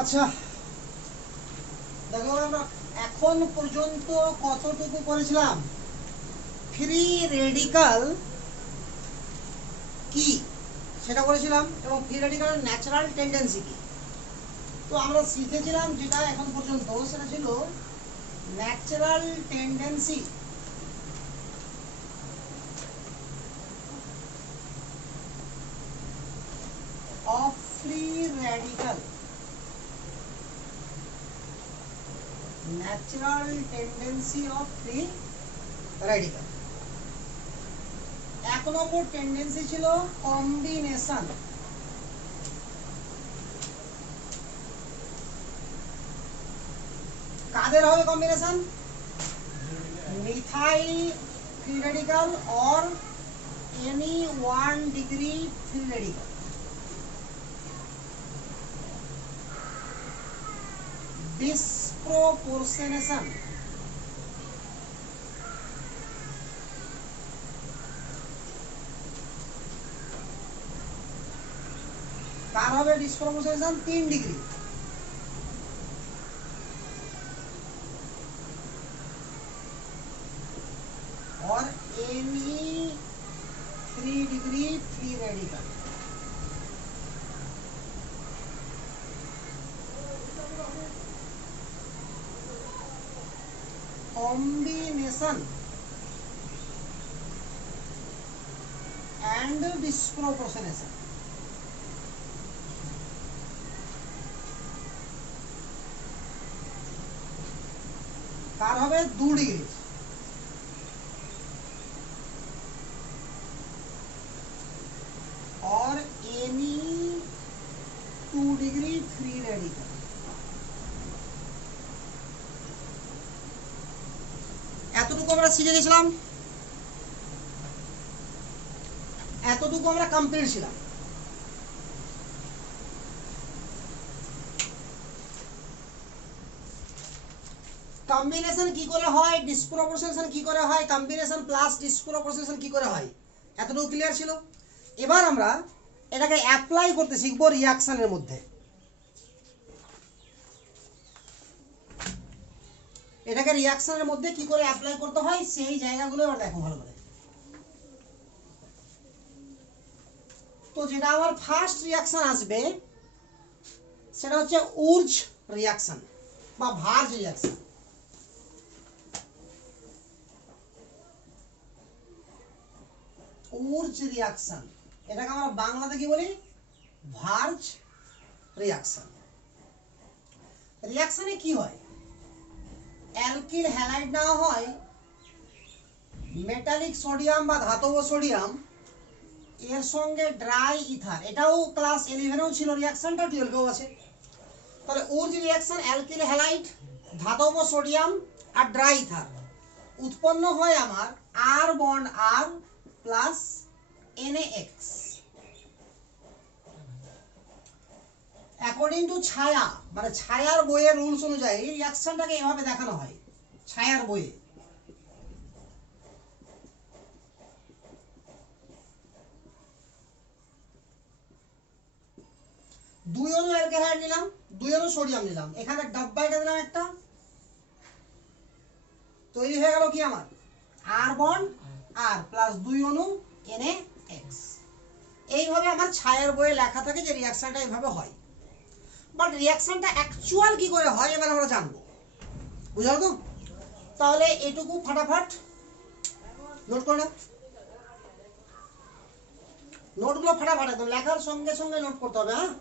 আচ্ছা দেখো আমরা এখন পর্যন্ত কতটুকু করেছিলাম, ফ্রি রেডিকাল কি সেটা করেছিলাম এবং ফ্রি রেডিকালের ন্যাচারাল টেন্ডেন্সি কি। তো আমরা শিখেছিলাম যেটা এখন পর্যন্ত সেটা ছিল natural tendency of free radical, natural tendency of free radical. এক নম্বর টেন্ডেন্সি ছিল কম্বিনেশন, কাদের হবে combination, methyl free radical or any 1 degree free radical. Disproportionation, কার হবে ডিসপ্রপোর্শনেশন 3 ডিগ্রি। और any 3 degree free radical. Combination and disproportionation, कार হবে 2 डिग्री। और एनी 2 डिग्री फ्री रेडिकल। এতটুকু আমরা শিখে গেছিলাম, এতটুকু আমরা কমপ্লিট ছিলাম। কম্বিনেশন কি করে হয়, ডিসপ্রপোর্শনেশন কি করে হয়, কম্বিনেশন প্লাস ডিসপ্রপোর্শনেশন কি করে হয়, এতটুকু ক্লিয়ার ছিল। এবার আমরা এটাকে অ্যাপ্লাই করতে শিখবো রিঅ্যাকশনের মধ্যে। এটাকে রিঅ্যাকশনের মধ্যে কি করে অ্যাপ্লাই করতে হয় সেই জায়গাগুলো এবার দেখো ভালো করে। তো যেটা আমার ফার্স্ট রিঅ্যাকশন আসবে সেটা হচ্ছে উর্জ রিঅ্যাকশন বা ভার্জ রিঅ্যাকশন। উর্জ রিঅ্যাকশন, এটাকে আমরা বাংলাতে কি বলি, ভার্জ রিঅ্যাকশন। রিঅ্যাকশনে কি হয়, অ্যালকিল হ্যালাইড নেওয়া হয়, মেটালিক সোডিয়াম বা ধাতব সোডিয়াম এর সঙ্গে ড্রাই ইথার, এটাও ক্লাস 11এও ছিল রিঅ্যাকশনটা, 12এও আছে। তাহলে উর্জ রিঅ্যাকশন অ্যালকিল হ্যালাইড, ধাতব সোডিয়াম আর ড্রাই ইথার, উৎপন্ন হয় আমার R bond R plus NaX। According to ছায়া মানে ছায়ার বইয়ের রুলস অনুযায়ী রিঅ্যাকশনটাকে এভাবে দেখানো হয় ছায়ার বইয়ে। দুই অণু অ্যালকাইড নিলাম, দুই অণু সোডিয়াম নিলাম, এখানে ডাব্বা এটা দিলাম একটা, তৈরি হয়ে গেল কি আমার আর বন্ড আর প্লাস দুই অণু NaX। এইভাবে আমার ছায়ার বইয়ে লেখা থাকে যে রিঅ্যাকশনটা এইভাবে হয়। বাট রিঅ্যাকশনটা অ্যাকচুয়াল কি করে হয় এবার আমরা জানবো, বুঝলো তো? তাহলে এটুকু ফাটাফাট নোট করে নাও, নোটগুলো ফাটাফাট একদম লেখার সঙ্গে সঙ্গে নোট করতে হবে। হ্যাঁ,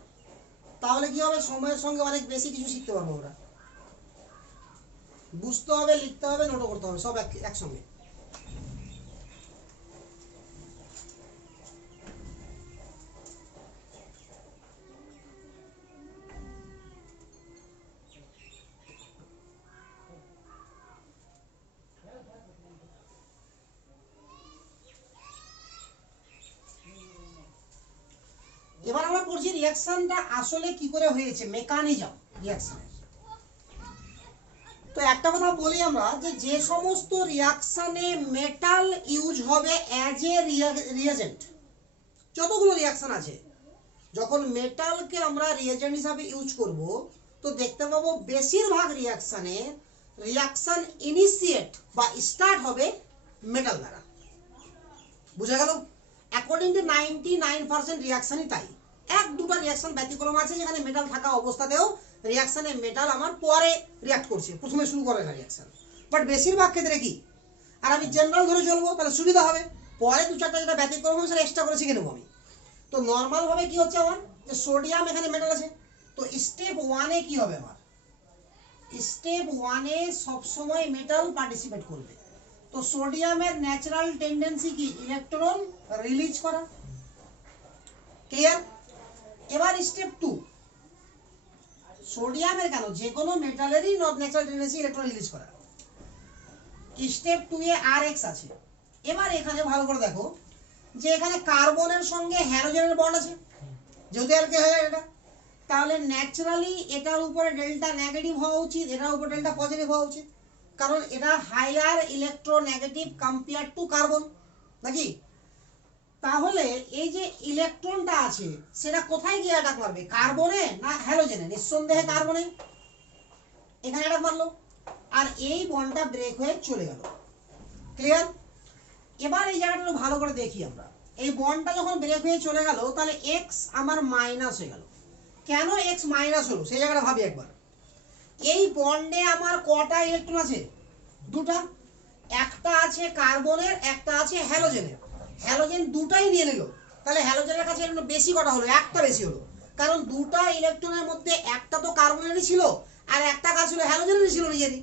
তাহলে কি হবে, সময়ের সঙ্গে অনেক বেশি কিছু শিখতে পারবো আমরা। বুঝতে হবে, লিখতে হবে, নোটও করতে হবে, সব একসঙ্গে। এবার আমরা পড়ছি রিঅ্যাকশনটা আসলে কি করে হয়েছে, মেকানিজম রিঅ্যাকশনের। তো একটা কথা বলি আমরা যে সমস্ত রিঅ্যাকশনে মেটাল ইউজ হবে অ্যাজ এ রিয়েজেন্ট, যতগুলো রিঅ্যাকশন আছে যখন মেটালকে আমরা রিয়েজেন্ট হিসাবে ইউজ করব তো দেখতে পাবো বেশিরভাগ রিয়াকশানে রিয়াকশন ইনিশিয়েট বা স্টার্ট হবে মেটাল দ্বারা। বুঝা গেল? অ্যাকর্ডিং টু 99% রিয়াকশনই তাই। এক দুটো রিয়াকশন ব্যতিক্রম আছে যেখানে মেটাল থাকা অবস্থাতেও রিয়াকশনে মেটাল আমার পরে রিয়াক্ট করছে, প্রথমে শুরু করে না রিয়াকশন। বাট বেশিরভাগ ক্ষেত্রে কি, আর আমি জেনারেল ধরে চলবো তাহলে সুবিধা হবে, পরে দু চারটা যেটা ব্যতিক্রম হবে সেটা এক্সট্রা করে শিখে নেবো আমি। তো নর্মাল ভাবে কি হচ্ছে আমার, যে সোডিয়াম এখানে মেটাল আছে, তো স্টেপ ওয়ানে কি হবে আমার, স্টেপ ওয়ানে সবসময় মেটাল পার্টিসিপেট করবে। তো সোডিয়ামের ন্যাচারাল টেন্ডেন্সি কি, ইলেকট্রন রিলিজ করা। ক্লিয়ার? এবার স্টেপ টু, সোডিয়ামের কেন, যে কোনো মেটালেরই ন্যাচারাল টেন্ডেন্সি ইলেকট্রন রিলিজ করা। স্টেপ টু এ আর এক্স আছে। এবার এখানে ভালো করে দেখো যে এখানে কার্বনের সঙ্গে হ্যালোজেনের বন্ড আছে, যেহেতু অ্যালকে হয়ে যায় এটা, তাহলে ন্যাচারালি এটার উপরে ডেল্টা নেগেটিভ হওয়া উচিত, এটার উপর ডেল্টা পজিটিভ হওয়া উচিত, কারণ এটা higher electronegative compare to carbon, নাকি? তাহলে এই যে ইলেকট্রনটা আছে সেটা কোথায় গিয়ে অ্যাটাক মারবে, কার্বনে না হ্যালোজেনে? নিঃসন্দেহে কার্বনে। এখানে অ্যাটাক মারলো আর এই বন্ডটা ব্রেক হয়ে চলে গেল। ক্লিয়ার? এবার এই জায়গাটা ভালো করে দেখি আমরা, এই বন্ডটা যখন ব্রেক হয়ে চলে গেল তাহলে এক্স আমার মাইনাস হয়ে গেল। কেন এক্স মাইনাস হলো সেই জায়গাটা ভাবি একবার। এই বন্ডে আমার কটা ইলেকট্রন আছে, দুটা, একটা আছে কার্বনের, একটা আছে হ্যালোজেনের। হ্যালোজেন দুটাই নিয়ে নিল, তাহলে হ্যালোজেনের কাছে বেশি কটা হলো, একটা বেশি হলো, কারণ দুটা ইলেকট্রনের মধ্যে একটা তো কার্বনেরই ছিল আর একটা কার ছিল, হ্যালোজেনেরই ছিল নিজেরই।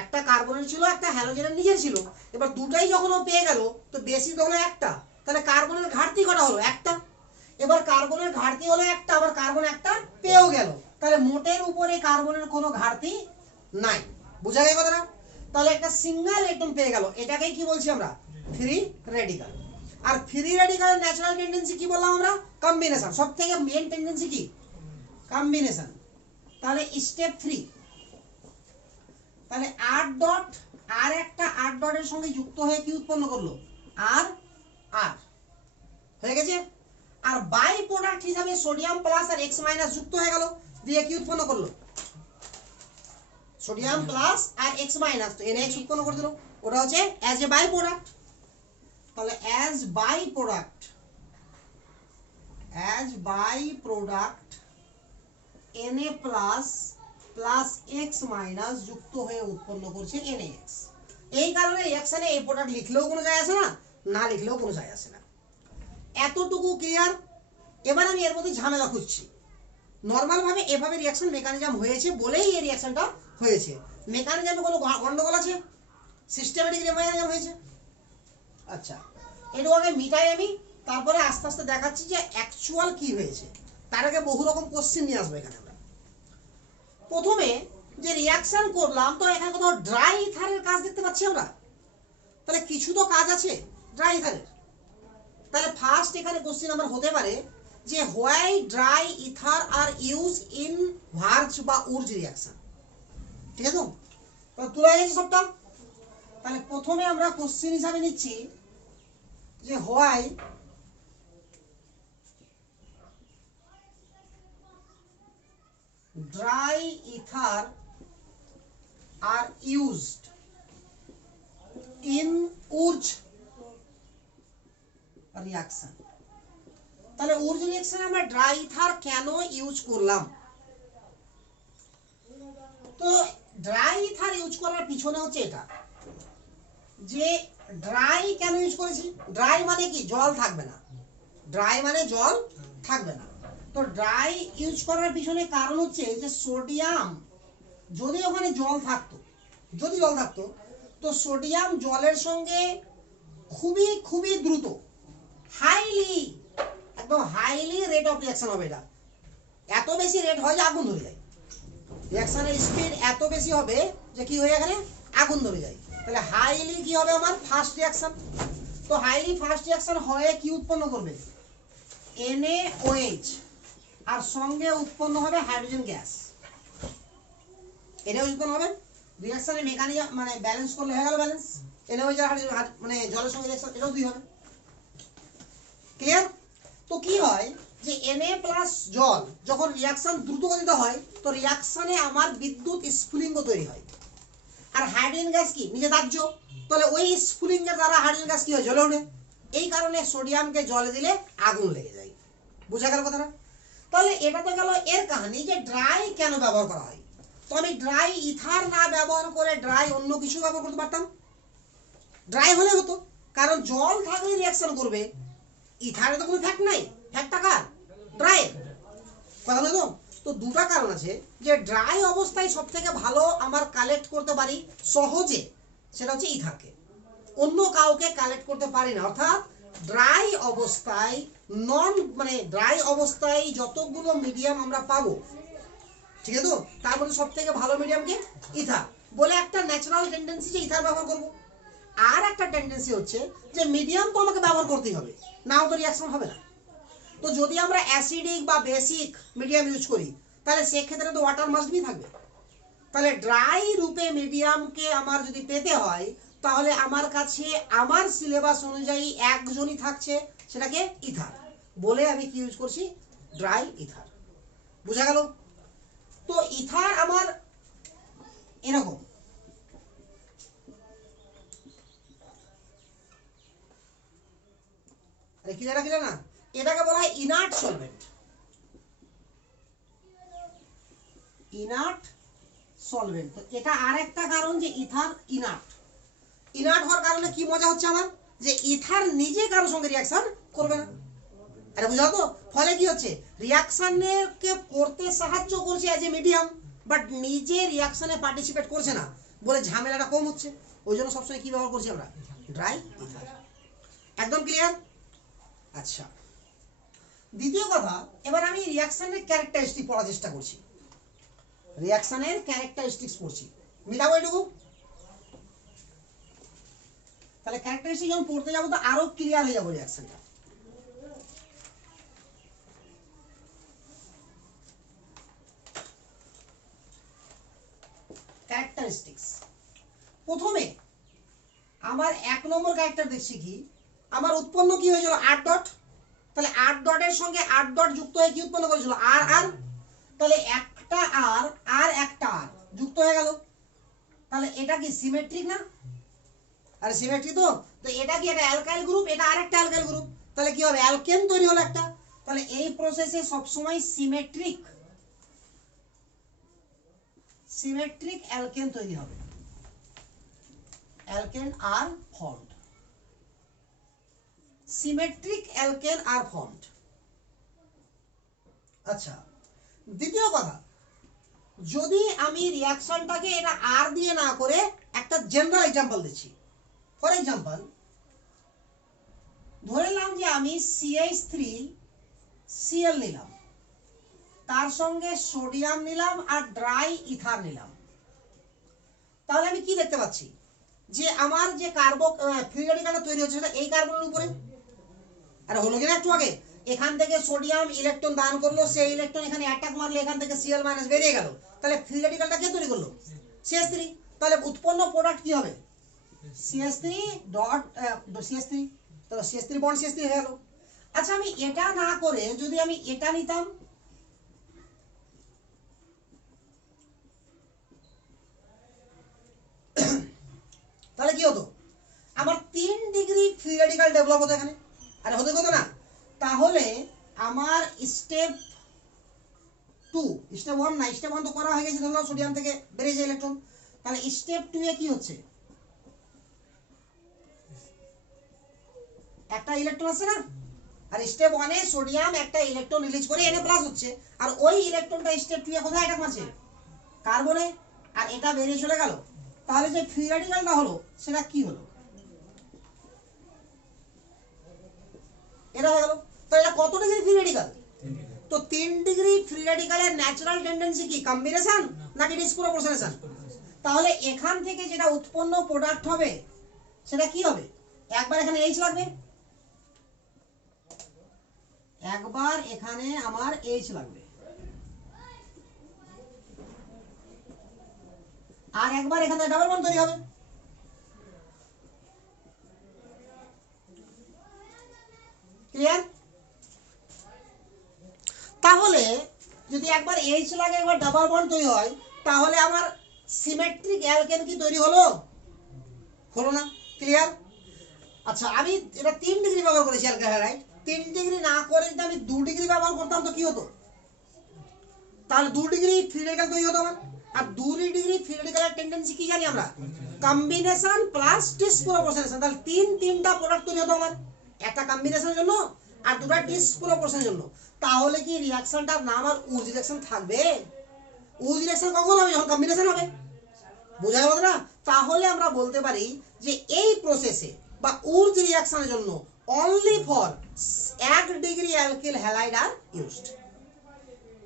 একটা কার্বনের ছিল, একটা হ্যালোজেনের নিজের ছিল। এবার দুটাই যখন ও পেয়ে গেল তো বেশি তো হলো একটা, তাহলে কার্বনের ঘাটতি কটা হলো, একটা। এবার কার্বনের ঘাটতি হলো একটা, আবার কার্বন একটা পেয়েও গেল, তাহলে মোটের উপরে কার্বনের কোনো ঘাটতি নাই। বুঝা গেল কথাটা? তাহলে একটা সিঙ্গেল ইলেকট্রন পেয়ে গেল, এটাকেই কি বলছি আমরা, ফ্রি রেডিক্যাল। আর ফ্রি রেডিক্যালের ন্যাচারাল টেন্ডেন্সি কি বললাম আমরা, কম্বিনেশন। সব থেকে মেন টেন্ডেন্সি কি, কম্বিনেশন। তাহলে স্টেপ 3, তাহলে আর ডট, আর একটা আর ডটের সঙ্গে যুক্ত হয়ে কি উৎপন্ন করলো, আর আর হয়ে গেছে। আর বাই প্রোডাক্ট হিসাবে সোডিয়াম প্লাস আর এক্স মাইনাস যুক্ত হয়ে গেল, দিয়ে কি উৎপন্ন করলো, সোডিয়াম প্লাস আর এক্স মাইনাস, তো এনএইচ উৎপন্ন করে দিল। ওটা হচ্ছে অ্যাজ এ বাই প্রোডাক্ট। তাহলে as by product, as by product Na plus plus X minus যুক্ত হয়ে উৎপন্ন করছে NaX। এই কারণে রিঅ্যাকশনে এই প্রোডাক্ট লিখলেও কোনো যায় আসে না, না লিখলেও কোনো যায় আসে না। এতটুকু ক্লিয়ার? এবার আমি এর মধ্যে ঝামেলা খুঁজছি। নর্মাল ভাবে এভাবে রিঅ্যাকশন মেকানিজম হয়েছে বলেই এই রিঅ্যাকশনটা হয়েছে। মেকানিজমে কোনো গন্ডগোল আছে? সিস্টেমেটিক মেকানিজম হয়েছে। আচ্ছা, এটুকু আগে মিটাই আমি, তারপরে আস্তে আস্তে দেখাচ্ছি যে অ্যাকচুয়াল কি হয়েছে। তার আগে বহু রকম কোশ্চেন নিয়ে আসবো এখানে আমরা। প্রথমে যে রিঅ্যাকশন করলাম, তো এখানে কোথাও ড্রাই ইথারের কাজ দেখতে পাচ্ছি আমরা, তাহলে কিছু তো কাজ আছে ড্রাই ইথারের। তাহলে ফার্স্ট এখানে কোশ্চেন আমার হতে পারে যে why dry ether are use in Wurtz বা উর্জ রিঅ্যাকশন। ঠিক আছে, তো তুলে গেছে সবটা। তাহলে প্রথমে আমরা কোশ্চেন হিসাবে নিচ্ছি যে why dry ether are used in urge reaction। তাহলে উর্জ রিঅ্যাকশনে আমরা ড্রাই ইথার কেন ইউজ করলাম? তো ড্রাই ইথার ইউজ করার পিছনে হচ্ছে এটা, যে ড্রাই কেন ইউজ করেছি। ড্রাই মানে কি, জল থাকবে না, ড্রাই মানে জল থাকবে না। তো ড্রাই ইউজ করার পিছনে কারণ হচ্ছে যে সোডিয়াম যদি ওখানে জল থাকতো, যদি জল থাকতো, তো সোডিয়াম জলের সঙ্গে খুবই খুবই দ্রুত, হাইলি, একদম হাইলি রেট অফ রিঅ্যাকশন হবে। এটা এত বেশি রেট হয় যে আগুন ধরে যায়, রিঅ্যাকশনের স্পিড এত বেশি হবে যে কি হয়ে এখানে আগুন ধরে যায়। তাহলে হাইলি কি হবে আমার, ফাস্ট রিঅ্যাকশন। তো হাইলি ফাস্ট রিঅ্যাকশন হয়ে কি উৎপন্ন করবে, NaOH, আর সঙ্গে উৎপন্ন হবে হাইড্রোজেন গ্যাস। এটা উৎপন্ন হবে। রিঅ্যাকশনের মেকানিজম মানে ব্যালেন্স করলে হয়ে গেল ব্যালেন্স, NaOH মানে জলের সঙ্গে রিঅ্যাকশন, এটাও দুই হবে। ক্লিয়ার? তো কি হয় যে Na প্লাস জল যখন রিয়াকশন দ্রুত গতিতে হয় তো রিয়াকশনে আমার বিদ্যুৎ স্ফুলিঙ্গ তৈরি হয়। আর হাইড্রোজেন গ্যাস কি নিজে দাহ্য, তাহলে ওই স্ফুলিঙ্গের দ্বারা হাইড্রোজেন গ্যাস কি হয়, জ্বলে ওঠে। এই কারণে সোডিয়ামকে জলে দিলে আগুন লেগে যায়। বুঝা গেল কথাটা? তাহলে এটা তো গেল এর কাহিনী যে ড্রাই কেন ব্যবহার করা হয়। তো আমি ড্রাই ইথার না ব্যবহার করে ড্রাই অন্য কিছু ব্যবহার করতে পারতাম, ড্রাই হলে হতো, কারণ জল থাকলে রিয়াকশন করবে, ইথারে তো কোনো ফ্যাক্ট নাই, ফ্যাক্টটা কার, ড্রাই কথা বলো। তো দুটা কারণ আছে যে ড্রাই অবস্থায় সব থেকে ভালো আমার কালেক্ট করতে পারি সহজে, সেটা হচ্ছে ইথারকে, অন্য কাউকে কালেক্ট করতে পারি না। অর্থাৎ ড্রাই অবস্থায় ড্রাই অবস্থায় যতগুলো মিডিয়াম আমরা পাবো, ঠিক আছে, তো তার মধ্যে সব থেকে ভালো মিডিয়ামকে ইথার বলে একটা ন্যাচারাল টেন্ডেন্সি যে ইথার ব্যবহার করব। আর একটা টেন্ডেন্সি হচ্ছে যে মিডিয়াম তো আমাকে ব্যবহার করতেই হবে, নাও তো রিয়াকশন হবে না। তো যদি আমরা অ্যাসিডিক বা বেসিক মিডিয়াম ইউজ করি তাহলে সেক্ষেত্রে তো ওয়াটার মাস্ট বি থাকবে। তাহলে ড্রাই রূপে মিডিয়ামকে আমার যদি পেতে হয় তাহলে আমার কাছে আমার সিলেবাস অনুযায়ী একজনই থাকছে, সেটাকে ইথার বলে আমি কি ইউজ করছি, ড্রাই ইথার। বুঝা গেল? তো ইথার আমার এরকম, কিনা না, এটাকে বলা হয় ইনার্ট সলভেন্ট। ইনার্ট সলভেন্ট, তো এটা আরেকটা কারণ যে ইথার ইনার্ট। ইনার্ট হওয়ার কারণে কি মজা হচ্ছে আমার, যে ইথার নিজে কারোর সঙ্গে রিয়াকশন করবে না। আরে বুঝাও তো, ফলে কি হচ্ছে, রিয়াকশনকে করতে সাহায্য করছে এজ এ মিডিয়াম, বাট নিজে রিয়াকশনে পার্টিসিপেট করছে না বলে ঝামেলাটা কম হচ্ছে। ওই জন্য সবসময় কি ব্যবহার করছি আমরা, ড্রাই ইথার। একদম ক্লিয়ার? আচ্ছা, দ্বিতীয় কথা, এবার আমি রিয়াকশনের ক্যারেক্টারিস্টিক পড়ার চেষ্টা করছি, রিয়াকশনের ক্যারেক্টারিস্টিক্স পড়ছি, মিলাবো এটুকু। তাহলে ক্যারেক্টারিস্টিক যখন পড়তে যাবো তো আরো ক্লিয়ার হয়ে যাবো রিয়াকশনটা। ক্যারেক্টারিস্টিক্স প্রথমে আমার 1 নম্বর ক্যারেক্টার দেখছি কি, আমার উৎপন্ন কি হয়েছিল 8 ডট, তাহলে 8 ডটের সঙ্গে 8 ডট যুক্ত হয়ে কি উৎপন্ন করেছিল, আর আর, তাহলে একটা আর একটা আর যুক্ত হয়ে গেল, তাহলে এটা কি সিমেট্রিক না? আরে সিমেট্রিক তো। তো এটা কি একটা অ্যালকাইল গ্রুপ, এটা আরেকটা অ্যালকাইল গ্রুপ, তাহলে কি হবে, অ্যালকেন তৈরি হলো একটা। তাহলে এই প্রসেসে সব সময় সিমেট্রিক অ্যালকেন তৈরি হবে, alkane are formed, symmetric alkane are formed. আচ্ছা, দ্বিতীয় কথা, যদি আমি রিয়াকশনটাকে এটা আর দিয়ে না করে একটা জেনারেল এক্সাম্পল দিচ্ছি। ফর এক্সাম্পল, ধরে নিলাম যে আমি CH3Cl নিলাম, তার সঙ্গে সোডিয়াম নিলাম আর ড্রাই ইথার নিলাম, তাহলে আমি কি দেখতে পাচ্ছি, যে আমার যে ফ্রি রেডিকালটা তৈরি হচ্ছে সেটা এই কার্বনের উপরে। আরে হলো কিনা একটু আগে, এখান থেকে সোডিয়াম ইলেকট্রন দান করলো, সেই ইলেকট্রন এখানে অ্যাটাক মারলে এখান থেকে Cl- বেরিয়ে গেল, তাহলে ফ্রি রেডিকালটা কে তৈরি করলো, CH3। তাহলে উৎপন্ন প্রোডাক্ট কি হবে, CH3 ডট CH3, তাহলে CH3 বন্ড CH3 হয়ে গেল। আচ্ছা, আমি এটা না করে যদি আমি এটা নিতাম, তাহলে কি হতো, আমার 3 ডিগ্রি ফ্রি রেডিকাল ডেভেলপ হতো এখানে। আরে হতে হতো না, তাহলে আমার স্টেপ 1 না, স্টেপ 1 তো করা হয়ে গেছে, ধরো সোডিয়াম থেকে বেরিয়ে যায় ইলেকট্রন, তাহলে স্টেপ 2 এ কি হচ্ছে, একটা ইলেকট্রন আছে না, আর স্টেপ 1 এ সোডিয়াম একটা ইলেকট্রন রিলিজ করে Na+ হচ্ছে, আর ওই ইলেকট্রনটা স্টেপ 2 এ কোথায় অ্যাটাক মারছে, কার্বনে, আর এটা বেরিয়ে চলে গেল। তাহলে যে ফ্রি রেডিকালটা হলো সেটা কি হলো, এটা হয়ে গেল। তো এটা কত ডিগ্রি ফ্রি রেডিকাল, তো 3 ডিগ্রি ফ্রি রেডিকালের ন্যাচারাল টেন্ডেন্সি কি, কম্বিনেশন নাকি ডিসপ্রপোর্শনেশন? তাহলে এখান থেকে যেটা উৎপন্ন প্রোডাক্ট হবে সেটা কি হবে, একবার এখানে H লাগবে, একবার এখানে আমার H লাগবে, আর একবার এখানে ডাবল বন্ড তৈরি হবে। ক্লিয়ার? তাহলে যদি একবার এইচ লাগে একবার ডাবল বন্ড তৈরি হয় তাহলে আমার সিমেট্রিক অ্যালকেন কি তৈরি হলো? হলো না। ক্লিয়ার? আচ্ছা আমি এটা 3 ডিগ্রি ব্যবহার করেছি অ্যালকেন হ্যালাইড, 3 ডিগ্রি না করে যদি আমি 2 ডিগ্রি ব্যবহার করতাম তো কি হতো? তাহলে 2 ডিগ্রি ফ্রি রেডিক্যাল তৈরি হতো আমার। আর 2 ডিগ্রি ফ্রি রেডিক্যালের টেন্ডেন্সি কি জানি আমরা? Combination plus disproportionation. তাহলে তিনটা প্রোডাক্ট তৈরি হতো আমার, একটা কম্বিনেশনের জন্য আর দুটো ডিসপ্রপোর্শনের জন্য। তাহলে কি রিঅ্যাকশনটার নাম আর উজ রিঅ্যাকশন থাকবে? উজ রিঅ্যাকশন কখন হবে? যখন কম্বিনেশন হবে। বোঝা গেল না? তাহলে আমরা বলতে পারি যে এই প্রসেসে বা উজ রিঅ্যাকশনের জন্য only for 1 degree alkyl halide are used.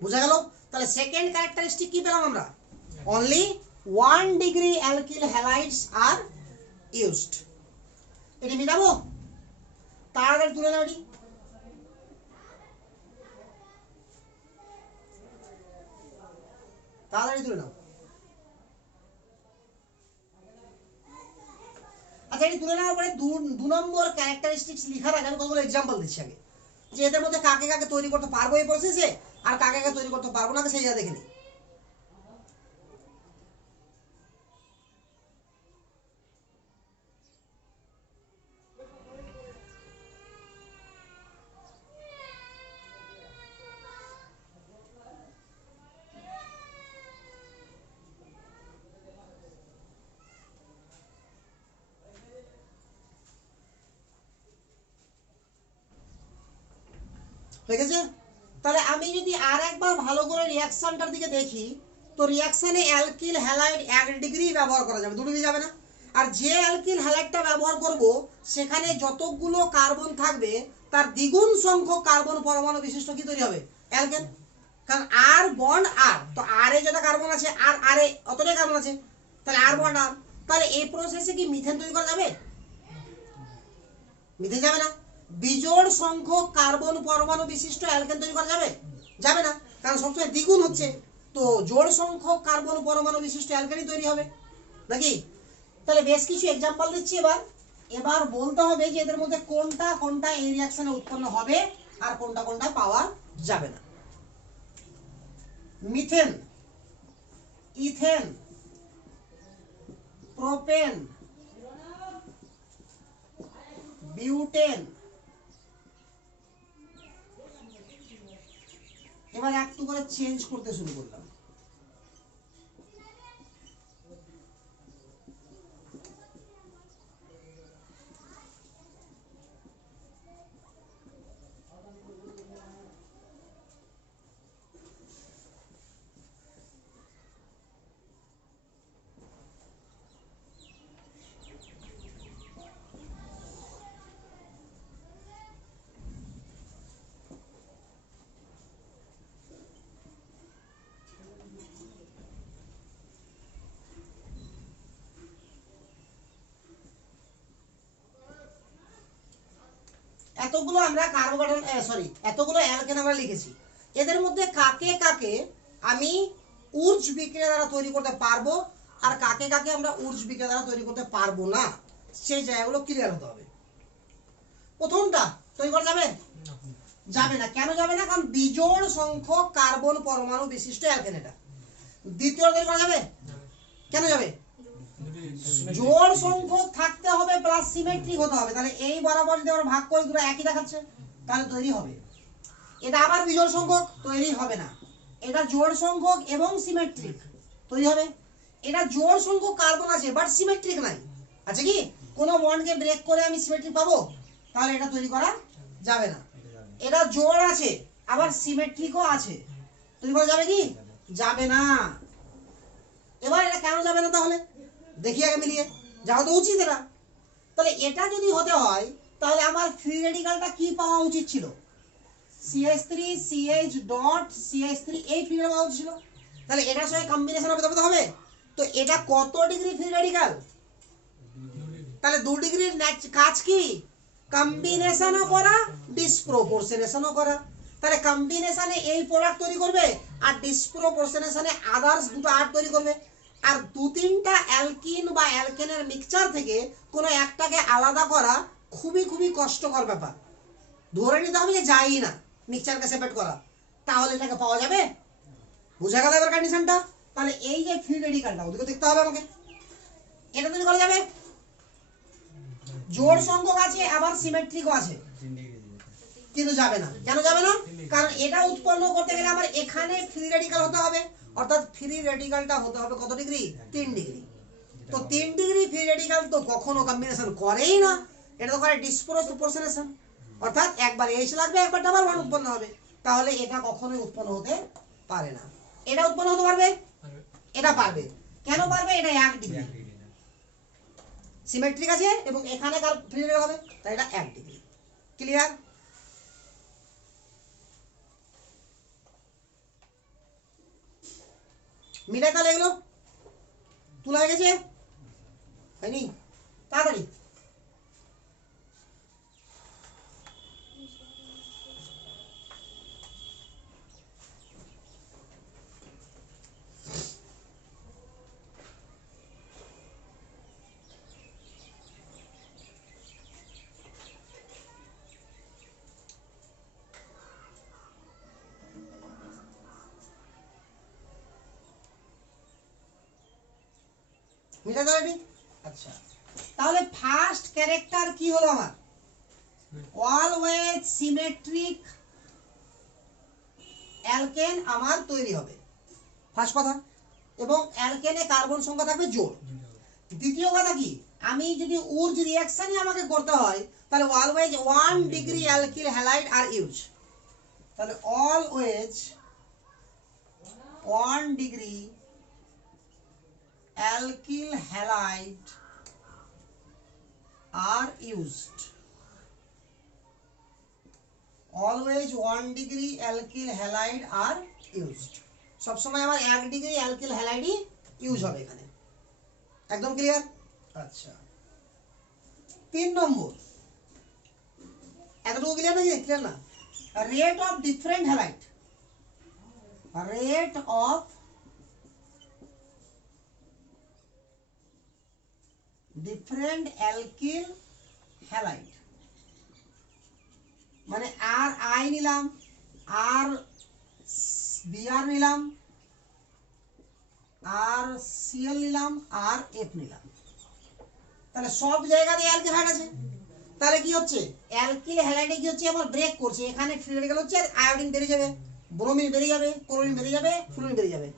বোঝা গেল? তাহলে সেকেন্ড ক্যারেক্টারিস্টিক কি পেলাম আমরা? Only 1 degree alkyl halides are used. এটি মিটাবো? তাড়াতাড়ি তুলে নাও এটি। তাড়াতাড়ি তুলে নাও। আচ্ছা এটি তুলে নেওয়ার পরে 2 নম্বর ক্যারেক্টারিস্টিক্স লেখার আগে আমি কতগুলো এক্সাম্পল দিচ্ছি আগে, যে এদের মধ্যে কাকে কাকে তৈরি করতে পারবো এই প্রসেসে আর কাকে কাকে তৈরি করতে পারবো না সেইটা দেখে নিই। ঠিক আছে? তাহলে আমি যদি আর একবার ভালো করে রিঅ্যাকশনটার দিকে দেখি তো রিঅ্যাকশনে অ্যালকিল হ্যালাইড 1 ডিগ্রি ব্যবহার করা যাবে, 2 ডিগ্রি যাবে না। আর যে অ্যালকিল হ্যালাইডটা ব্যবহার করব সেখানে যতগুলো কার্বন থাকবে তার দ্বিগুণ সংখ্যক কার্বন পরমাণু বিশিষ্ট কি তৈরি হবে? অ্যালকেন। কারণ আর বন্ড আর, তো আর এ যত কার্বন আছে আর আর এ অতটাই কার্বন আছে, তাহলে আর বন্ড আর। তাহলে এই প্রসেসে কি মিথেন তৈরি করা যাবে? মিথেন যাবে না। বিজোড় সংখ্যক কার্বন পরমাণু বিশিষ্ট অ্যালকেন তৈরি করা যাবে? যাবে না, কারণ সবসময় দ্বিগুণ হচ্ছে। তো জোড় সংখ্যক কার্বন পরমাণু বিশিষ্ট অ্যালকেনই তৈরি হবে নাকি? তাহলে বেশ কিছু এক্সাম্পল দিচ্ছি। এবার বলতে হবে যে এদের মধ্যে কোনটা কোনটা এই রিঅ্যাকশনে উৎপন্ন হবে আর কোনটা কোনটা পাওয়া যাবে না। Methane, ethane, propane, butane. এবার একটু করে চেঞ্জ করতে শুরু করলাম। এতগুলো আমরা কার্বোকার্বন এতগুলো অ্যালকেন আমরা লিখেছি। এদের মধ্যে কাকে কাকে আমি উর্জ বিক্রিয়া দ্বারা তৈরি করতে পারবো আর কাকে কাকে আমরা উর্জ বিক্রিয়া দ্বারা তৈরি করতে পারবো না সেই জায়গাগুলো ক্লিয়ার হতে হবে। প্রথমটা তৈরি করা যাবে? যাবে না। কেন যাবে না? কারণ বিজোড় সংখ্যক কার্বন পরমাণু বিশিষ্ট অ্যালকেন এটা। দ্বিতীয় তৈরি করা যাবে? কেন যাবে? জোড় সংখ্যক থাকতে হবে প্লাস সিমেট্রিক হতে হবে। তাহলে এই বরাবর যদি আমরা ভাগ করি দুটো একই দেখাচ্ছে তাহলে তৈরি হবে। এটা আবার বিজোড় সংখ্যক, তৈরি হবে না। এটা জোড় সংখ্যক এবং সিমেট্রিক, তৈরি হবে। এটা জোড় সংখ্যক কার্বন আছে বাট সিমেট্রিক নাই। আচ্ছা কি কোনো বন্ডকে ব্রেক করে আমি সিমেট্রিক পাবো? তাহলে এটা তৈরি করা যাবে না। এটা জোড় আছে আবার সিমেট্রিকও আছে, তৈরি করা যাবে কি? যাবে না। এবার এটা কেন যাবে না তাহলে দেখি আগে মিলিয়ে। যাওয়া তো উচিত এটা। তাহলে এটা যদি হতে হয় তাহলে আমার ফ্রি রেডিক্যালটা কি পাওয়া উচিত ছিল? CH3 CH ডট CH3 এই ফ্রি রেডিক্যাল পাওয়া উচিত ছিল। তাহলে এটার সঙ্গে কম্বিনেশন হবে তবে তো হবে। তো এটা কত ডিগ্রি ফ্রি রেডিক্যাল? তাহলে 2 ডিগ্রির কাজ কি? কম্বিনেশনও করা ডিসপ্রপোর্শনেশনও করা। তাহলে কম্বিনেশনে এই প্রোডাক্ট তৈরি করবে আর ডিসপ্রপোর্শনেশনে আদার্স দুটো আর তৈরি করবে। আর 2-3টা অ্যালকিন বা অ্যালকেনের মিক্সচার থেকে কোনো একটাকে আলাদা করা খুবই খুবই কষ্টকর ব্যাপার। ধরে নিতে হবে যে যায়ই না মিক্সচারকে সেপারেট করা। তাহলে এটাকে পাওয়া যাবে। বুঝা গেল এবার কন্ডিশনটা? তাহলে এই যে ফ্রি রেডিকালটা ওদিকে দেখতে হবে আমাকে, এটা তৈরি করা যাবে। জোড় সংখ্যক আছে আবার সিমেট্রিকও আছে, কিন্তু যাবে না। কেন যাবে না? কারণ এটা উৎপন্ন করতে গেলে আমার এখানে ফ্রি রেডিকাল হতে হবে, অর্থাৎ ফ্রি রেডিকালটা হতে হবে কত ডিগ্রি? 3 ডিগ্রি। তো 3 ডিগ্রি ফ্রি রেডিকাল তো কখনো কম্বিনেশন করেই না, এটা তো করে ডিসপ্রপোর্শনেশন, অর্থাৎ একবার এইচ লাগবে একবার ডাবল বন্ড উৎপন্ন হবে, তাহলে এটা কখনোই উৎপন্ন হতে পারে না। এটা উৎপন্ন হতে পারবে? এটা পারবে। কেন পারবে? এটা 1 ডিগ্রি সিমেট্রিক আছে এবং এখানে কার ফ্রি রেডিকাল হবে, তাই এটা 1 ডিগ্রি। ক্লিয়ার? মিটাই তাহলে এগুলো তোলা হয়ে গেছে? হয়নি? তাড়াতাড়ি মিটাই তাহলে। আচ্ছা, তাহলে ফার্স্ট ক্যারেক্টার কি হলো আমার? অলওয়েজ সিমেট্রিক অ্যালকেন আমার তৈরি হবে, ফার্স্ট কথা। এবং অ্যালকেনে কার্বন সংখ্যা থাকবে জোড়। দ্বিতীয় কথা কি, আমি যদি উর্জ রিঅ্যাকশনই আমাকে করতে হয় তাহলে অলওয়েজ 1 ডিগ্রি অ্যালকিল হ্যালাইড আর ইউজ, তাহলে always 1 degree alkyl halide are used, always 1 degree alkyl halide are used। সব সময় আমার 1 ডিগ্রি অ্যালকিল হ্যালাইডই ইউজ হবে এখানে। একদম ক্লিয়ার? আচ্ছা, 3 নম্বর এতটুকু ক্লিয়ার নাকি? ক্লিয়ার না? Rate of different halide, rate of different alkyl halide, মানে আর আই নিলাম, আর বিআর নিলাম, আর সিএল নিলাম, আর এফ নিলাম, তাহলে সব জায়গাতে অ্যালকিল হ্যালাইড আছে। তাহলে কি হচ্ছে? অ্যালকিল হ্যালাইডে কি হচ্ছে? আমার ব্রেক করছে, এখানে ফ্রি রেডিকাল হচ্ছে, আর আয়োডিন বেরিয়ে যাবে, ব্রোমিন বেরিয়ে যাবে, ক্লোরিন বেরিয়ে যাবে, ফ্লুরিন বেরিয়ে যাবে।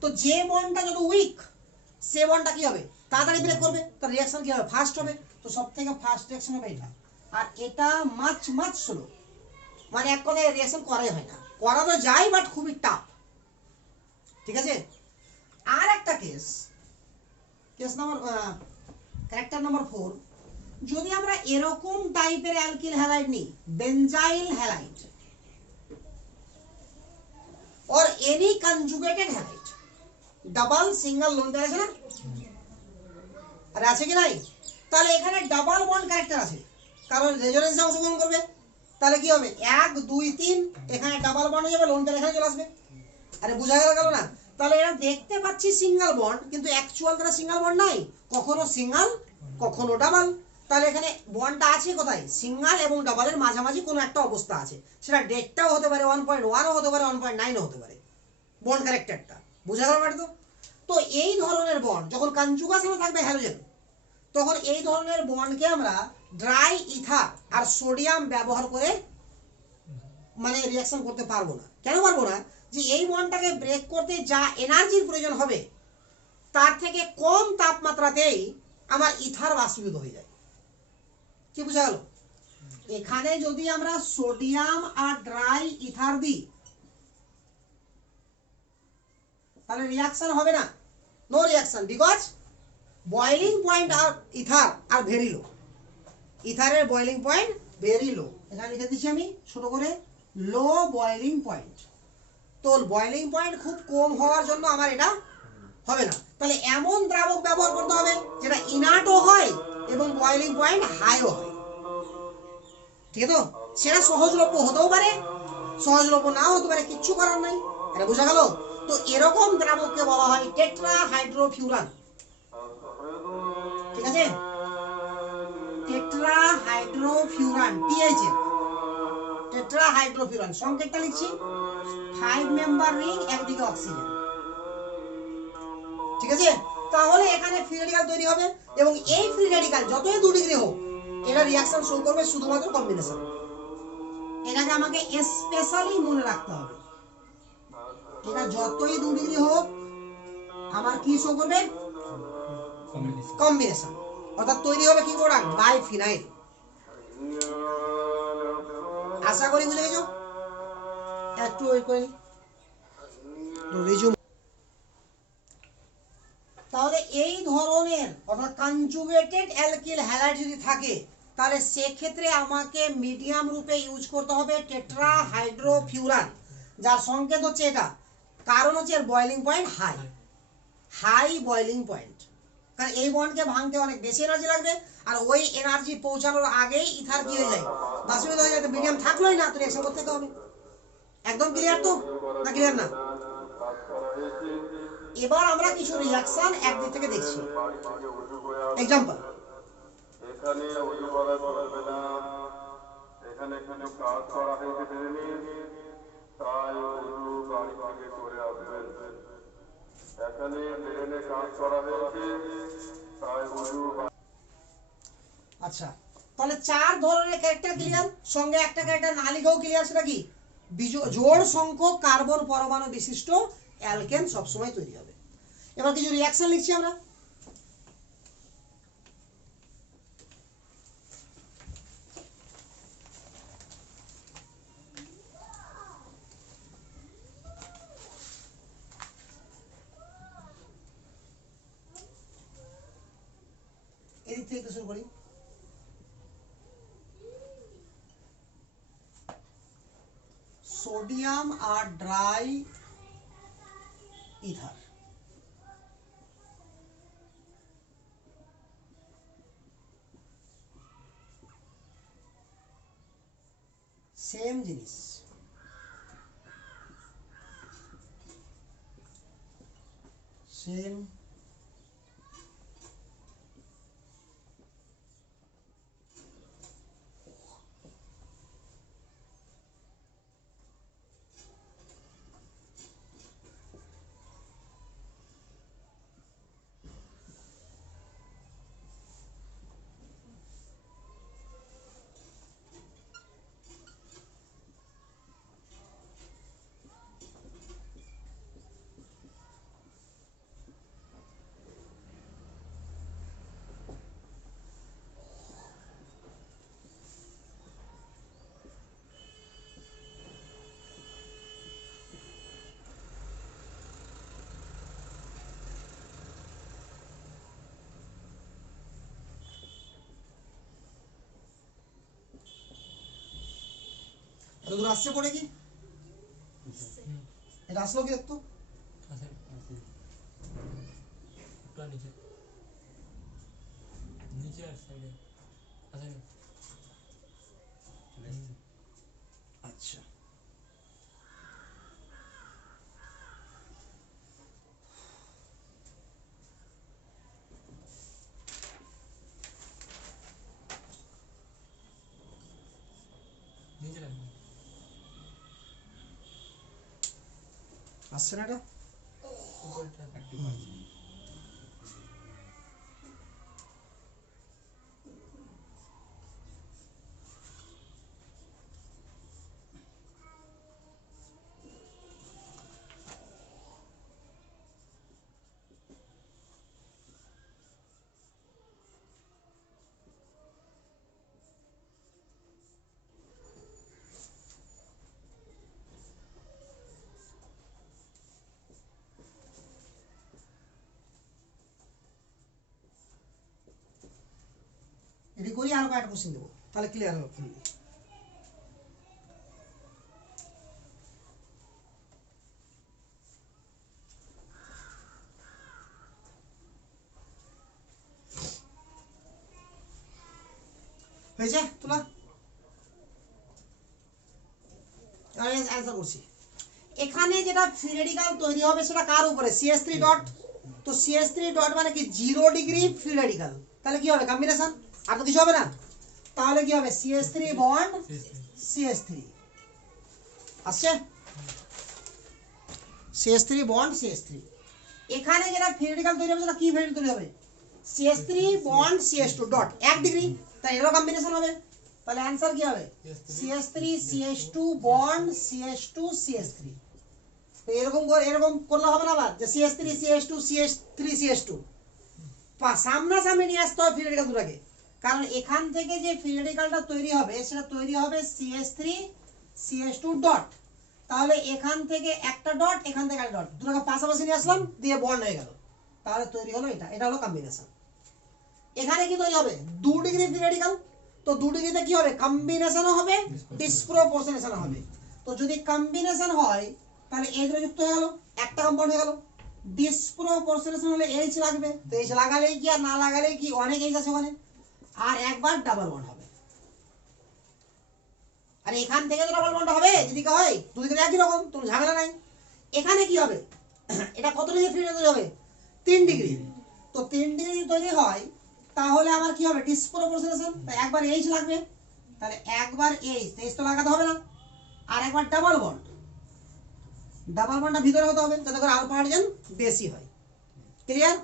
তো যে বন্ডটা যত উইক সে বন্ডটা কি হবে? তাড়াতাড়ি ব্রেক করবে, তার রিঅ্যাকশন কি হবে? ফাস্ট হবে। তো সবথেকে ফাস্ট রিঅ্যাকশন হবে এটা, আর এটা মাছ স্লো, মানে এক কথায় রিঅ্যাকশন করাই হয় না, করা তো যায় বাট খুবই টাফ। ঠিক আছে? আর একটা কেস নাম্বার ক্যারেক্টার নাম্বার 4, যদি আমরা এরকম টাইপের অ্যালকিল হ্যালাইড নিই, benzyl halide or any conjugated halide, double single lone pair আছে না? আর আছে কি নাই? তাহলে এখানে ডাবল বন্ড ক্যারেক্টার আছে, কারণ রেজোনেন্সে অংশগ্রহণ করবে। তাহলে কি হবে? 1 2 3 এখানে ডাবল বন্ড হয়ে যাবে, লোন পেয়ার এখানে চলে আসবে। আরে বুঝা গেল না? তাহলে এরা দেখতে পাচ্ছি সিঙ্গেল বন্ড, কিন্তু অ্যাকচুয়াল তারা সিঙ্গেল বন্ড নাই, কখনো সিঙ্গেল কখনো ডাবল। তাহলে এখানে বন্ডটা আছে কোথায়? সিঙ্গেল এবং ডাবলের মাঝামাঝি কোনো একটা অবস্থা আছে, সেটা ডেটটাও হতে পারে 1.1ও হতে পারে 1.9ও হতে পারে বন্ড ক্যারেক্টারটা। বুঝা গেল না? তো এই ধরনের বন্ড যখন কনজুগেশনে থাকবে হ্যালোজেন, তখন এই ধরনের বন্ডকে আমরা ড্রাই ইথার আর সোডিয়াম ব্যবহার করে মানে রিঅ্যাকশন করতে পারবো না। কেন পারবো না? যে এই বন্ডটাকে ব্রেক করতে যা এনার্জির প্রয়োজন হবে তার থেকে কম তাপমাত্রাতেই আমার ইথার বাষ্পীভূত হয়ে যায়। কি বুঝা গেল? এখানে যদি আমরা সোডিয়াম আর ড্রাই ইথার দিই তাহলে রিঅ্যাকশন হবে না, no reaction, because boiling point are ether are very low, ইথারের বয়লিং পয়েন্ট ভেরি লো। এখানে লিখে দিচ্ছি আমি ছোট করে, লো বয়লিং পয়েন্ট। তো বয়লিং পয়েন্ট খুব কম হওয়ার জন্য আমার এটা হবে না। তাহলে এমন দ্রাবক ব্যবহার করতে হবে যেটা ইনার্টও হয় এবং বয়লিং পয়েন্ট হাইও হয়। ঠিক আছে? তো সেটা সহজলভ্য হতেও পারে, সহজলভ্য নাও হতে পারে, কিচ্ছু করার নাই। এটা বোঝা গেল? তো এরকম দ্রাবককে বলা হয় টেট্রাহাইড্রোফিউরান। ঠিক আছে? টেট্রাহাইড্রোফিউরান, টিএইচএফ, টেট্রাহাইড্রোফিউরান। সংকেতটা লিখছি 5 মেম্বার রিং, একদিকে অক্সিজেন। ঠিক আছে, তাহলে এখানে ফ্রি রেডিক্যাল তৈরি হবে এবং এই ফ্রি রেডিক্যাল যতই 2 ডিগ্রি হোক এটা রিঅ্যাকশন শো করবে শুধুমাত্র কম্বিনেশন। এটাকে আমাকে স্পেশালি মনে রাখতে হবে, এটা যতই 2 ডিগ্রি হোক আমার কি শো করবে? কম্বিনেশন, অর্থাৎ তৈরি হবে কি প্রোডাক্ট? বাইফিনাইল। আশা করি বুঝে গেছো। একটু ওয়েট করে রিজুম। তাহলে এই ধরনের অর্থাৎ কনজুগেটেড অ্যালকিল হ্যালাইড যদি থাকে তাহলে সেক্ষেত্রে আমাকে মিডিয়াম রূপে ইউজ করতে হবে টেট্রা হাইড্রোফিউরান, যার সংকেত হচ্ছে এটা। কারণ হচ্ছে এর boiling point high, high boiling point. কারণ এই বন্ডকে ভাঙতে অনেক বেশি এনার্জি লাগবে, আর ওই এনার্জি পৌঁছানোর আগেই ইথার কি হয়ে যায়? বাষ্পীভূত হয়ে যায়। মিডিয়াম থাকলোই না, তো রিঅ্যাকশন করতে হবে। একদম ক্লিয়ার তো, না ক্লিয়ার না? এবার আমরা কিছু রিঅ্যাকশন একদিক থেকে দেখছি। এক্সাম্পল, এখানে ওযু করা চলবে না, এখানে কোনো কাজ করা হয়েছে তাই ওযু বাড়ি থেকে করে আসবেন। এখানে ব্রেনে কাজ করা হয়েছে তাই ওযু। আচ্ছা, তাহলে 4 ধরনের ক্যারেক্টার ক্লিয়ার, সঙ্গে একটা ক্যারেক্টার না লিখেও ক্লিয়ার। সেটা কি? জোড় সংখ্যক কার্বন পরমাণু বিশিষ্ট অ্যালকেন সবসময় তৈরি হবে। এবার কিছু রিঅ্যাকশন লিখছি আমরা। এদিক থেকে শুরু করি। সোডিয়াম আর ড্রাই ইথার, সেম জিনিস। সেম দূর আসছে পড়ে কি? এটা আসলো কি দেখতো? আচ্ছা, আসছে না এটা? এটি করি আর কয়েকটা কোশ্চেন দেবো, তাহলে ক্লিয়ার হবে ফুললি। হয়েছে তোলা? অ্যান্সার করছি। এখানে যেটা ফ্রি রেডিক্যাল তৈরি হবে সেটা কার উপরে? CH3 dot. তো CH3 ডট মানে কি 0 ডিগ্রি ফ্রি রেডিক্যাল। তাহলে কি হবে? কম্বিনেশন, আর তো কিছু হবে না। তাহলে কি হবে? CH3 বন্ড CH3 আসছে। CH3 বন্ড CH3, এখানে যেটা ফ্রি রেডিকাল তৈরি হবে সেটা কি ফ্রি তৈরি হবে, CH3 bond CH2 dot 1 degree, তাই এরও কম্বিনেশন হবে। তাহলে অ্যানসার কি হবে, CH3 CH2 bond CH2 CH3। তো এরকম করলে হবে না, আবার যে CH3 CH2 CH3 CH2 সামনাসামনি নিয়ে আসতে হবে ফ্রি রেডিকাল দুটাকে, কারণ এখান থেকে যে ফ্রি রেডিকালটা তৈরি হবে সেটা তৈরি হবে CH3 CH2 ডট, তাহলে এখান থেকে একটা ডট, এখান থেকে একটা ডট, দুটোকে পাশাপাশি নিয়ে আসলাম, দিয়ে বন্ড হয়ে গেল, তাহলে তৈরি হলো এটা, এটা হলো কম্বিনেশন। এখানে কি তৈরি হবে, 2 ডিগ্রি ফ্রি রেডিকাল, তো 2 ডিগ্রিতে কি হবে, কম্বিনেশনও হবে ডিসপ্রপোর্শনেশন হবে। তো যদি কম্বিনেশন হয় তাহলে এই দুটো যুক্ত হয়ে গেল, একটা কম্পাউন্ড হয়ে গেল। ডিসপ্রপোর্শনেশন হলে এইচ লাগবে, তো এইচ লাগালেই কি আর না লাগালেই কি, অনেক এইচ আছে ওখানে, আর একবার ডাবল বন্ড হবে। আর এখান থেকে তো ডাবল বন্ড হবে যদি হয়, দুদিকে একই রকম, কোনো ঝামেলা নাই। এখানে কি হবে, এটা কত ডিগ্রি ফ্রি তৈরি হবে, 3 ডিগ্রি, তো 3 ডিগ্রি তৈরি হয় তাহলে আমার কি হবে, ডিসপ্রপোর্শনেশন, তাই একবার এইচ লাগবে, তাহলে একবার এইচ তো লাগাতে হবে না, আর একবার ডাবল বন্ড, ডাবল বন্ডটা ভিতরে হতে হবে যাতে করে আলফা হাইড্রোজেন বেশি হয়। ক্লিয়ার?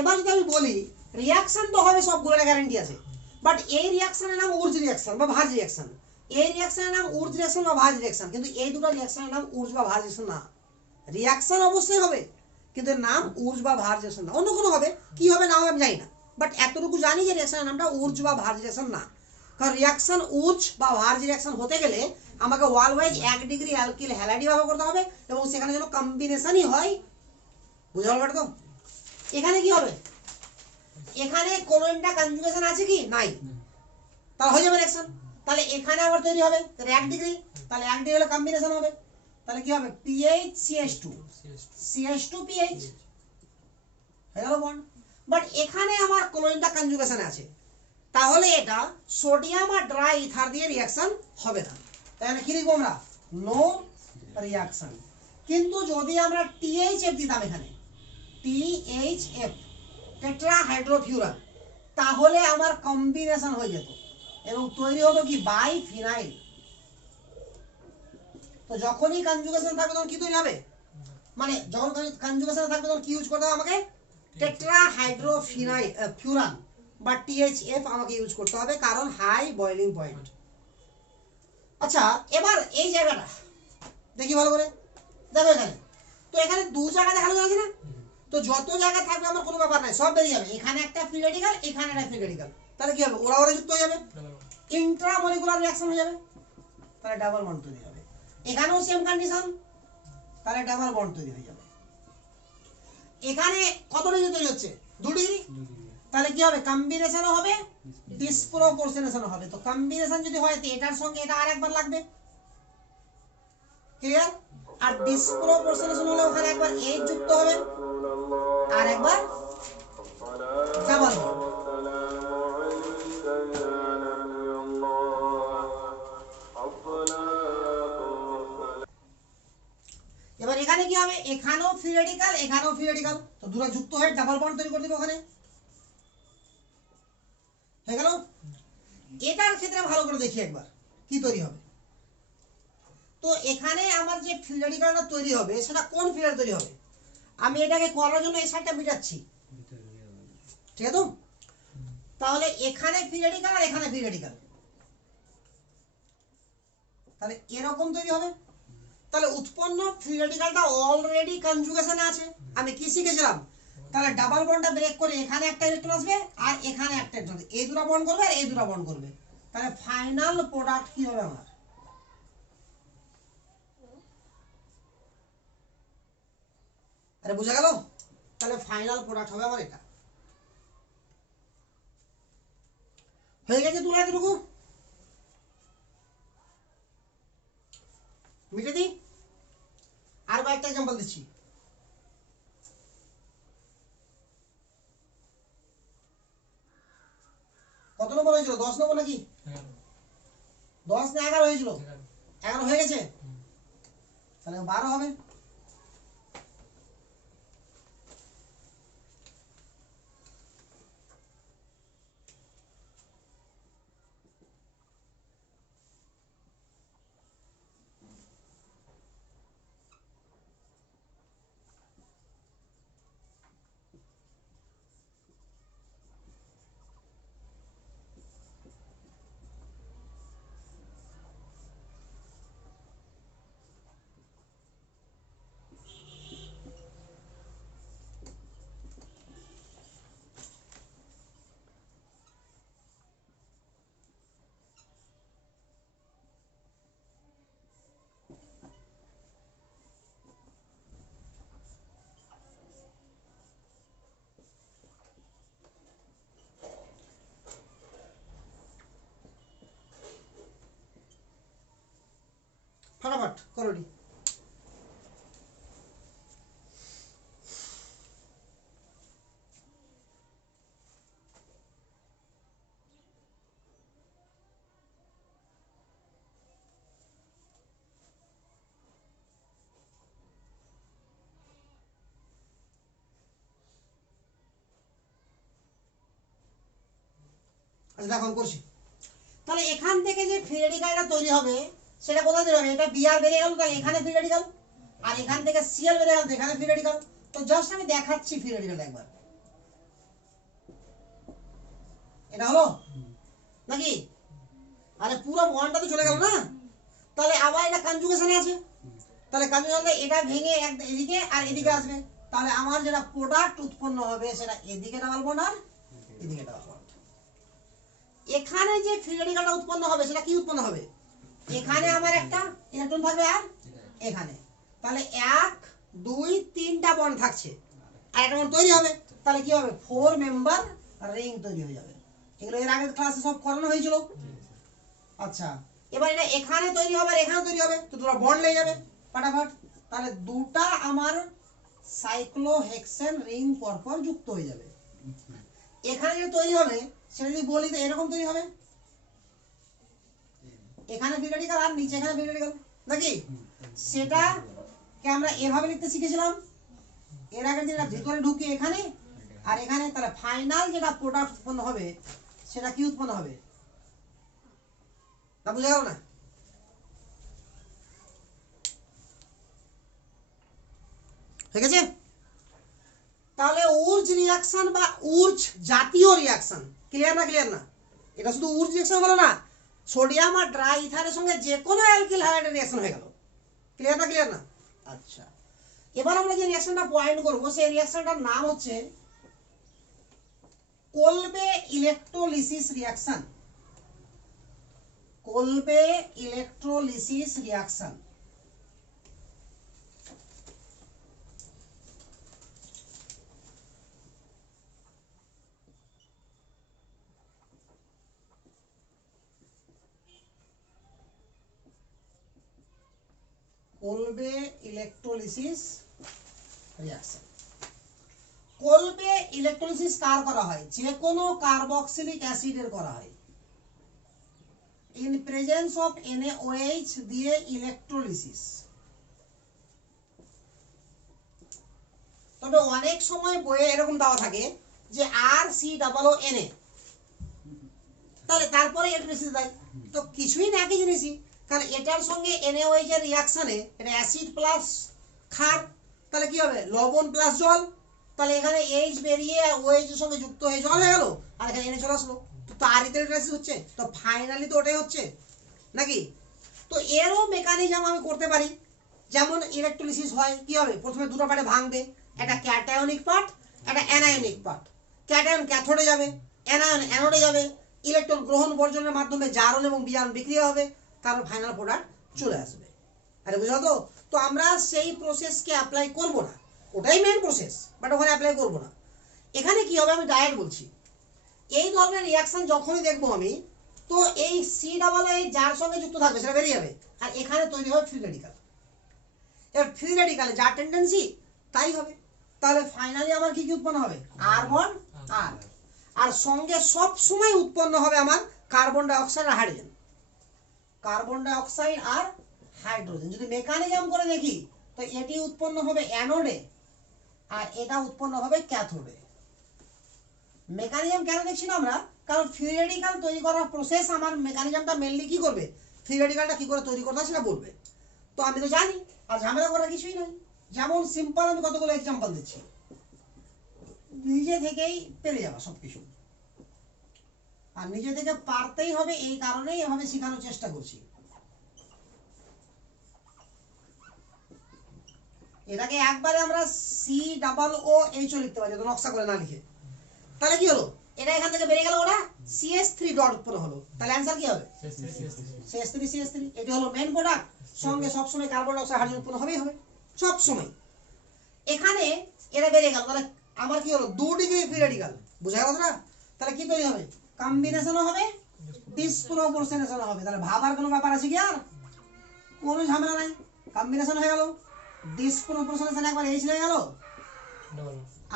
এবার যদি আমি বলি রিঅ্যাকশন তো হবে, সবগুলোর গ্যারান্টি আছে, বাট এই রিঅ্যাকশনের নাম উর্জ রিঅ্যাকশন বা ভাজ রিঅ্যাকশন, এই রিঅ্যাকশনের নাম উর্জ রিঅ্যাকশন বা ভাজ রিঅ্যাকশন, কিন্তু এই দুটো রিঅ্যাকশনের নাম উর্জ বা ভাজ রিঅ্যাকশন না। রিঅ্যাকশন অবশ্যই হবে কিন্তু নাম উর্জ বা ভাজ রিঅ্যাকশন না, অন্য কোনো হবে, কি হবে না হবে আমি জানি না, বাট এতটুকু জানি যে রিঅ্যাকশনের নামটা উর্জ বা ভাজ রিঅ্যাকশন না। কারণ রিঅ্যাকশন উর্জ বা ভাজ রিঅ্যাকশন হতে গেলে আমাকে ওয়াল ওয়াইজ 1 ডিগ্রি অ্যালকিল হ্যালাইড ব্যবহার করতে হবে, এবং সেখানে যেন কম্বিনেশনই হয়। বুঝা গেল তো? এখানে কি হবে, এখানে কোলনটা কনজুগেশন আছে কি নাই, তাহলে হয়ে যাবে রিঅ্যাকশন। তাহলে এখানে আবার তৈরি হবে 1 ডিগ্রি, তাহলে 1 ডিগ্রি হলে কম্বিনেশন হবে, তাহলে কি হবে, PH CH2 CH2 PH হয়ে গেল বন্ড। বাট এখানে আমার ক্লোরিনটা কনজুগেশন আছে, তাহলে এটা সোডিয়াম আর ড্রাই ইথার দিয়ে রিঅ্যাকশন হবে না, তাহলে কি লিখবো আমরা, নো রিঅ্যাকশন। কিন্তু যদি আমরা THF দিতাম এখানে, THF টেট্রাহাইড্রোফিউরান, তাহলে আমার কম্বিনেশন হয়ে যেত এবং তৈরি হতো কি, বাই ফিনাইল। তো যখনই কনজুগেশন থাকবে তখন কি তৈরি হবে, মানে যখন কনজুগেশন থাকবে তখন কি ইউজ করতে হবে আমাকে, টেট্রাহাইড্রোফিনাইল ফিউরান বা THF আমাকে ইউজ করতে হবে, কারণ হাই বয়লিং পয়েন্ট। আচ্ছা এবার এই জায়গাটা দেখি ভালো করে, দেখো এখানে, তো এখানে দু জায়গা দেখানো যাচ্ছে না, তো যত জায়গা থাকবে আমার কোনো ব্যাপার নাই, সব বেরিয়ে যাবে, এখানে একটা ফ্রি রেডিকাল, এখানে একটা ফ্রি রেডিকাল, তাহলে কি হবে, ওরা ওরা যুক্ত হয়ে যাবে, ইন্ট্রামলিকুলার রিঅ্যাকশন হয়ে যাবে, তাহলে ডাবল বন্ড তৈরি হবে। এখানেও সেম কন্ডিশন, তাহলে ডাবল বন্ড তৈরি হয়ে যাবে। এখানে কত ডিগ্রি তৈরি হচ্ছে, 2 ডিগ্রি, তাহলে কি হবে, কম্বিনেশনও হবে ডিসপ্রপোর্শনেশনও হবে। তো কম্বিনেশন যদি হয় তো এটার সঙ্গে এটা আরেকবার লাগবে, ক্লিয়ার? আর ডিসপ্রপোর্শনেশন হলে ওখানে একবার এইচ যুক্ত হবে আর একবার ডাবল বন্ড। এবার এখানে কি হবে, এখানেও ফ্রি রেডিকাল, এখানেও ফ্রি রেডিকাল, তো দুটো যুক্ত হয়ে ডাবল বন্ড তৈরি করে দেবে ওখানে, হয়ে গেল। এটার ক্ষেত্রে ভালো করে দেখি একবার কি তৈরি হবে। তো এখানে আমার যে ফ্রি রেডিকালটা তৈরি হবে সেটা কোন ফ্রি রেডিকাল তৈরি হবে, আমি এটাকে করার জন্য এই সাইডটা মিটাচ্ছি, ঠিক আছে? তো তাহলে এখানে ফ্রি রেডিকাল আর এখানে ফ্রি রেডিকাল, তাহলে এরকম তৈরি হবে। তাহলে উৎপন্ন ফ্রি রেডিকালটা অলরেডি কনজুগেশনে আছে। আমি কি শিখেছিলাম, তাহলে ডাবল বন্ডটা ব্রেক করে এখানে একটা ইলেকট্রন আসবে আর এখানে একটা ইলেকট্রন, এই দুটো বন্ড করবে আর এই দুটো বন্ড করবে, তাহলে ফাইনাল প্রোডাক্ট কি হবে আমার, আরে বুঝা গেল? তাহলে ফাইনাল প্রোডাক্ট হবে আমার এটা। হয়ে গেছে তুলা এতটুকু, মিটে দিই। আর কয়েকটা এক্সাম্পল দিচ্ছি। কত নম্বর হয়েছিল, 10 নম্বর নাকি 10 না 11 হয়েছিল, 11 হয়ে গেছে, তাহলে 12 হবে। করোনি। আচ্ছা দেখো আমি করছি। তাহলে এখান থেকে যে ফ্রি রেডিকালটা তৈরি হবে সেটা কোথায় তৈরি হবে? এটা বিআর বেরিয়ে গেল, তাহলে এখানে ফ্রি রেডিকাল, আর এখান থেকে সিএল বেরিয়ে গেল, এখানে ফ্রি রেডিকাল। তো জাস্ট আমি দেখাচ্ছি ফ্রি রেডিকালটা একবার। এটা হলো নাকি? আরে পুরো বন্ডটা তো চলে গেল না। তাহলে আবার এটা কনজুগেশনে আছে, তাহলে কনজুগেশনে এটা ভেঙে এদিকে আর এদিকে আসবে, তাহলে আমার যেটা প্রোডাক্ট উৎপন্ন হবে সেটা এদিকে ডাবল বন্ড আর এদিকে ডাবল বন্ড। এখানে যে ফ্রি রেডিকালটা উৎপন্ন হবে সেটা কি উৎপন্ন হবে? এখানে আমার একটা ইলেকট্রন থাকবে আর এখানে, তাহলে 1 2 3টা বন্ড থাকছে আর একটা বন্ড তৈরি হবে, তাহলে কি হবে? 4 মেম্বার রিং তৈরি হয়ে যাবে। এগুলো এর আগের ক্লাসে সব করানো হয়েছিল। আচ্ছা এবার এটা এখানে তৈরি হবে আর এখানে তৈরি হবে, তো দুটো বন্ড লেগে যাবে ফাটাফাট। তাহলে দুটা আমার সাইক্লোহেক্সেন রিং পরপর যুক্ত হয়ে যাবে। এখানে যে তৈরি হবে সেটা যদি বলি তো এরকম তৈরি হবে, এখানে ফ্রি রেডিকাল আর নিচে এখানে ফ্রি রেডিকাল নাকি? সেটাকে আমরা এভাবে লিখতে শিখেছিলাম এর আগে, যেটা ভিতরে ঢুকে এখানে আর এখানে, তাহলে ফাইনাল যেটা প্রোডাক্ট উৎপন্ন হবে সেটা কি উৎপন্ন হবে? তা বুঝা গেল না? ঠিক আছে, তাহলে উর্জ রিঅ্যাকশন বা উর্জ জাতীয় রিঅ্যাকশন, ক্লিয়ার না? ক্লিয়ার না? এটা শুধু উর্জ রিঅ্যাকশন হলো না, সোডিয়াম আর ড্রাই ইথারের সঙ্গে যে কোনো অ্যালকিল হাইড্রাইড রিঅ্যাকশন হয়ে গেল। ক্লিয়ার না? ক্লিয়ার না? আচ্ছা এবার আমরা যে রিঅ্যাকশনটা পয়েন্ট করব সেই রিঅ্যাকশনটার নাম হচ্ছে Kolbe electrolysis reaction. Kolbe electrolysis reaction. Kolbe electrolysis reaction. Kolbe electrolysis কার করা হয়? যে কোনো কার্বক্সিলিক অ্যাসিডের করা হয় ইন প্রেজেন্স অফ NaOH দিয়ে ইলেকট্রোলিসিস। তবে অনেক সময় বইয়ে এরকম দেওয়া থাকে যে RCOO Na, তাহলে তারপরে ইলেকট্রোলিসিস দেয়, তো কিছুই না একই জিনিসই, কারণ এটার সঙ্গে NaOH এর রিঅ্যাকশনে এটা অ্যাসিড প্লাস ক্ষার, তাহলে কি হবে? লবণ প্লাস জল, তাহলে এখানে H বেরিয়ে OH এর সঙ্গে যুক্ত হয়ে জল হয়ে গেল আর এখানে Na চলে আসলো, তো তারই তো ইলেকট্রোলাইসিস হচ্ছে, তো ফাইনালি তো ওটাই হচ্ছে নাকি? তো এরও মেকানিজম আমি করতে পারি, যেমন ইলেকট্রোলিসিস হয় কি হবে? প্রথমে দুটো পার্টে ভাঙবে, একটা ক্যাটায়নিক পার্ট একটা অ্যানায়নিক পার্ট। ক্যাটায়ন ক্যাথোডে যাবে, অ্যানায়ন অ্যানোডে যাবে, ইলেকট্রন গ্রহণ বর্জনের মাধ্যমে জারণ এবং বিজারণ বিক্রিয়া হবে, তারপর ফাইনাল প্রোডাক্ট চলে আসবে। আরে বুঝলো তো? তো আমরা সেই প্রসেসকে অ্যাপ্লাই করব না, ওটাই মেইন প্রসেস, বাট ওখানে অ্যাপ্লাই করব না। এখানে কি হবে আমি ডাইরেক্ট বলছি, এই ধরনের রিঅ্যাকশন যখনই দেখবো আমি, তো এই COO যার সঙ্গে যুক্ত থাকবে সেটা বেরিয়ে যাবে আর এখানে তৈরি হবে ফ্রি রেডিকাল। এবার ফ্রি রেডিকালে যা টেন্ডেন্সি তাই হবে, তাহলে ফাইনালি আমার কি কি উৎপন্ন হবে? R বন্ড R, আর সঙ্গে সব সময় উৎপন্ন হবে আমার কার্বন ডাই অক্সাইড আর হাইড্রোজেন। কার্বন ডাই অক্সাইড আর হাইড্রোজেন যদি মেকানিজম করে দেখি তো এটি উৎপন্ন হবে অ্যানোডে আর এটা উৎপন্ন হবে ক্যাথোডে। মেকানিজম কেন দেখছি না আমরা? কারণ ফ্রি রেডিকাল তৈরি করার প্রসেস আমার মেকানিজমটা মেনলি কি করবে? ফ্রি রেডিকালটা কি করে তৈরি করতে হয় সেটা বলবে, তো আমি তো জানি আর ঝামেলা করার কিছুই নাই। যেমন সিম্পল আমি কতগুলো এক্সাম্পল দিচ্ছি, নিজে থেকেই পেরে যাবা সবকিছু, আর নিজে থেকে পারতেই হবে, এই কারণেই এভাবে শেখানোর চেষ্টা করছি। এটাকে একবারে আমরা COOH লিখতে পারি, তো নকশা করে না লিখে, তাহলে কি হলো? এটা এখান থেকে বেরিয়ে গেল, ওটা CH3 ডট পুরো হলো, তাহলে অ্যানসার কি হবে? CH3। এটি হলো মেইন প্রোডাক্ট, সঙ্গে সবসময় কার্বন ডাই অক্সাইড হাইড্রোজেন উৎপন্ন হবেই হবে সব সময়। এখানে এটা বেরিয়ে গেল, তাহলে আমার কি হলো? 2 ডিগ্রি ফ্রি রেডিকাল, বুঝা গেল না? তাহলে কি তৈরি হবে? কম্বিনেশনও হবে, ডিসপ্রপোর্শনেশনও হবে। তাহলে ভাবার কোনো ব্যাপার আছে কি? আর কোনো ঝামেলা নাই, কম্বিনেশন হয়ে গেল, ডিসকম্পোজিশন একবার এইচ হয়ে গেল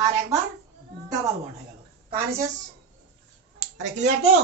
আর একবার ডাবল বন্ড হয়ে গেল, কাহিনী শেষ। আরে ক্লিয়ার তো?